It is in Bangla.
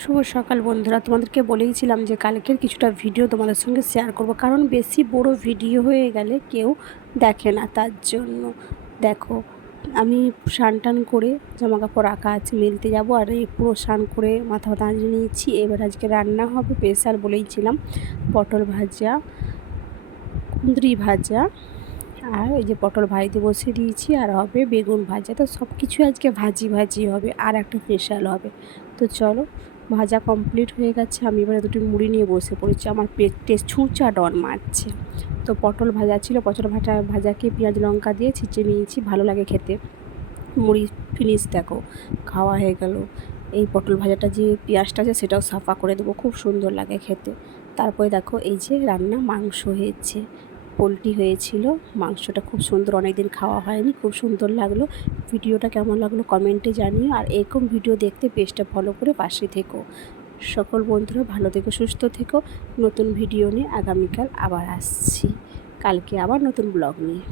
শুভ সকাল বন্ধুরা। তোমাদেরকে বলেইছিলাম যে কালকের কিছুটা ভিডিও তোমাদের সঙ্গে শেয়ার করব। কারণ বেশি বড় ভিডিও হয়ে গেলে কেউ দেখে না তার জন্য। দেখো, আমি স্নান টান করে জামা কাপড় রাখা আছে, মেলতে যাব। আর এই পুরো স্নান করে মাথা আঁচড়ে নিয়েছি। এবার আজকে রান্না হবে স্পেশাল বলেইছিলাম, পটল ভাজা, কুঁদরি ভাজা, আর এই যে পটল ভাজতে বসিয়ে দিয়েছি। আর হবে বেগুন ভাজা। তো সব কিছু আজকে ভাজি ভাজি হবে, আর একটা স্পেশাল হবে। তো চলো ভাজা কমপ্লিট হয়ে গেছে, আমি এবারে দুটি মুড়ি নিয়ে বসে পড়েছি। আমার পেটে ছুঁচা ডর মারছে। তো পটল ভাজা ছিল, পটল ভাজা ভাজাকে পেঁয়াজ, লঙ্কা দিয়ে ছিঁচে নিয়েছি, ভালো লাগে খেতে। মুড়ি ফিনিশ দেখো, খাওয়া হয়ে গেল। এই পটল ভাজাটা যে পেঁয়াজটা আছে সেটাও সাফা করে দেবো, খুব সুন্দর লাগে খেতে। তারপরে দেখো এই যে রান্না মাংস হয়েছে। পোলট্রি হয়েছিল, মাংসটা খুব সুন্দর অনেক দিন খাওয়া হয়নি, খুব সুন্দর লাগল। ভিডিওটা কেমন লাগল কমেন্টে জানিও, আর এরকম ভিডিও দেখতে পেজটা ফলো করে পাশে থেকো। সকল বন্ধুরা ভালো থেকো, সুস্থ থেকো। নতুন ভিডিও নিয়ে আগামীকাল আবার আসছি। কালকে আবার নতুন ব্লগ নিয়ে।